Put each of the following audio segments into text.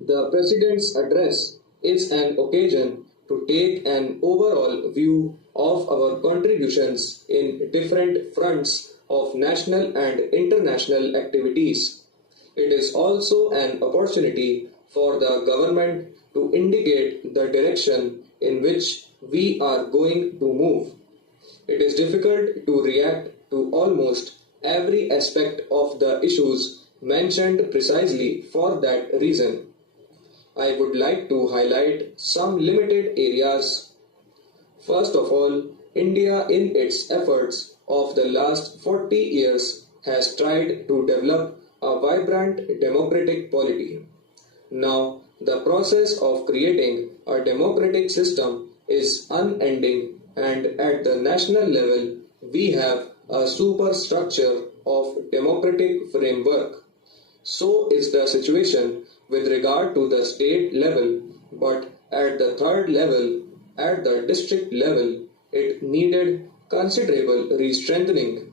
The President's address is an occasion to take an overall view of our contributions in different fronts of national and international activities. It is also an opportunity for the government to indicate the direction in which we are going to move. It is difficult to react to almost every aspect of the issues mentioned precisely for that reason. I would like to highlight some limited areas. First of all, India in its efforts of the last 40 years has tried to develop a vibrant democratic polity. Now, the process of creating a democratic system is unending, and at the national level, we have a superstructure of democratic framework. So is the situation with regard to the state level, but at the third level, at the district level, it needed considerable re-strengthening.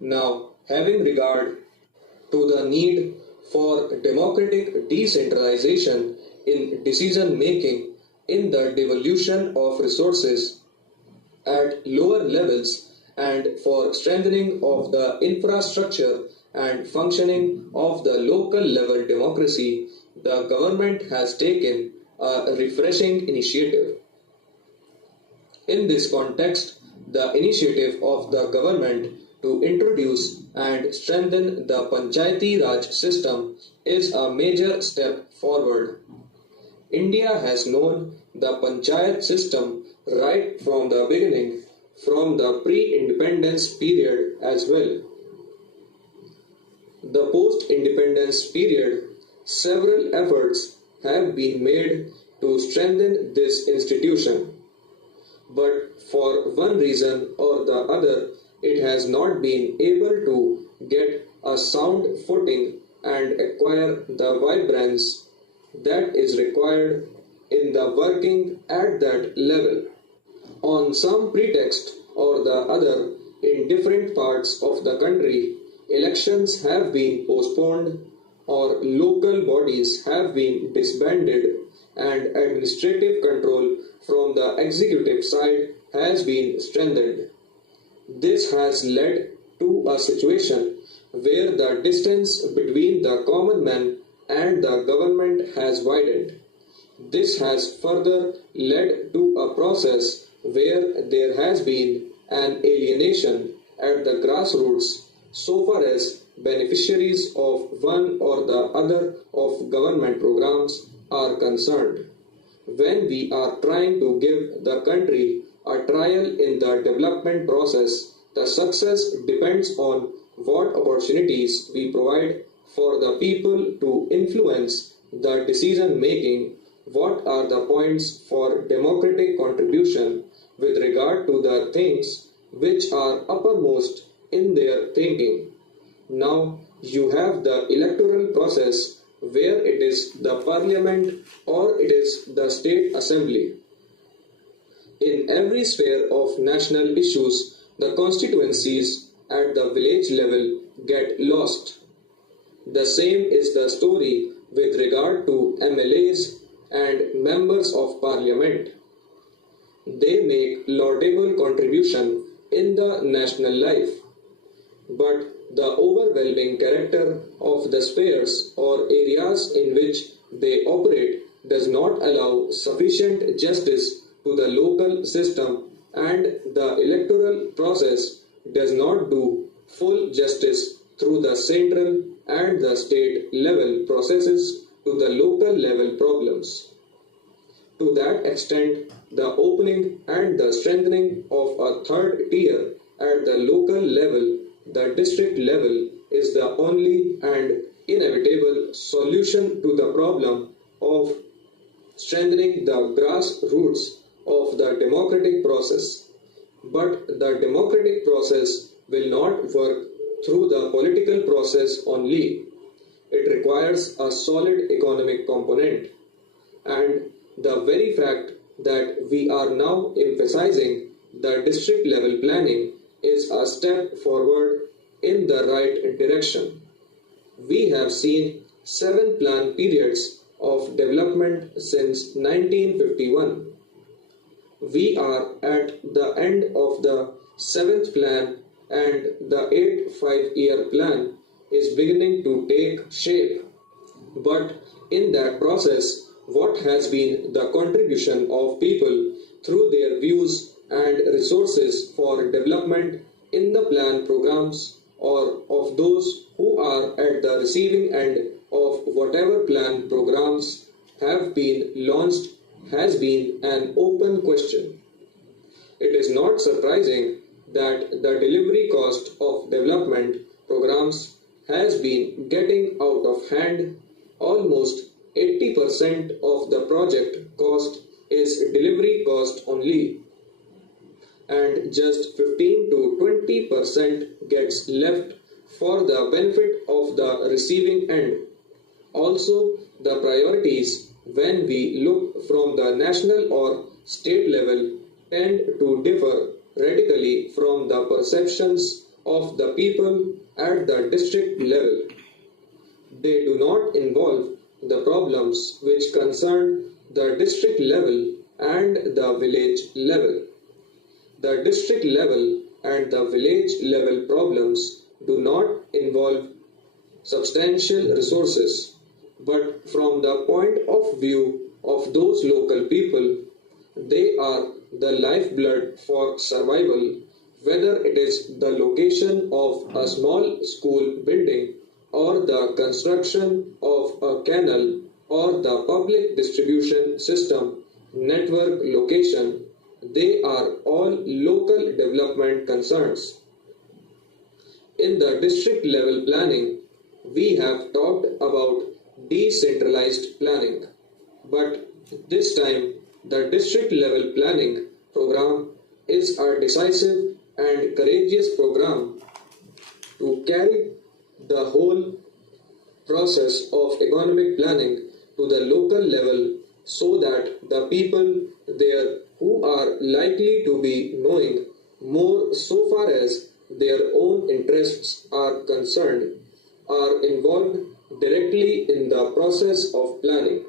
Now, having regard to the need for democratic decentralization in decision making in the devolution of resources at lower levels and for strengthening of the infrastructure and functioning of the local level democracy, the government has taken a refreshing initiative. In this context, the initiative of the government to introduce and strengthen the Panchayati Raj system is a major step forward. India has known the Panchayat system right from the beginning, from the pre-independence period as well. The post-independence period, several efforts have been made to strengthen this institution. But for one reason or the other, it has not been able to get a sound footing and acquire the vibrance that is required in the working at that level. On some pretext or the other, in different parts of the country, elections have been postponed or local bodies have been disbanded and administrative control from the executive side has been strengthened. This has led to a situation where the distance between the common man and the government has widened. This has further led to a process where there has been an alienation at the grassroots so far as beneficiaries of one or the other of government programs are concerned. When we are trying to give the country a trial in the development process, the success depends on what opportunities we provide for the people to influence the decision making, what are the points for democratic contribution with regard to the things which are uppermost in their thinking. Now you have the electoral process where it is the parliament or it is the state assembly. In every sphere of national issues, the constituencies at the village level get lost. The same is the story with regard to MLAs and members of parliament. They make laudable contribution in the national life, but the overwhelming character of the spheres or areas in which they operate does not allow sufficient justice to the local system, and the electoral process does not do full justice through the central and the state level processes to the local level problems. To that extent, the opening and the strengthening of a third tier at the local level, the district level, is the only and inevitable solution to the problem of strengthening the grassroots of the democratic process. But the democratic process will not work through the political process only. It requires a solid economic component. And the very fact that we are now emphasizing the district level planning is a step forward in the right direction. We have seen 7 plan periods of development since 1951. We are at the end of the 7th plan, and the 8th 5-year plan is beginning to take shape. But in that process, what has been the contribution of people through their views and resources for development in the plan programs, or of those who are at the receiving end of whatever plan programs have been launched, has been an open question. It is not surprising that the delivery cost of development programs has been getting out of hand. Almost 80% of the project cost is delivery cost only, and just 15 to 20% gets left for the benefit of the receiving end. Also, the priorities when we look from the national or state level tend to differ radically from the perceptions of the people at the district level. They do not involve the problems which concern the district level and the village level. The district level and the village level problems do not involve substantial resources, but from the point of view of those local people, they are the lifeblood for survival, whether it is the location of a small school building or the construction of a canal or the public distribution system network location. They are all local development concerns. In the district level planning, we have talked about decentralized planning, but this time the district level planning program is a decisive and courageous program to carry the whole process of economic planning to the local level, so that the people there who are likely to be knowing more so far as their own interests are concerned are involved directly in the process of planning.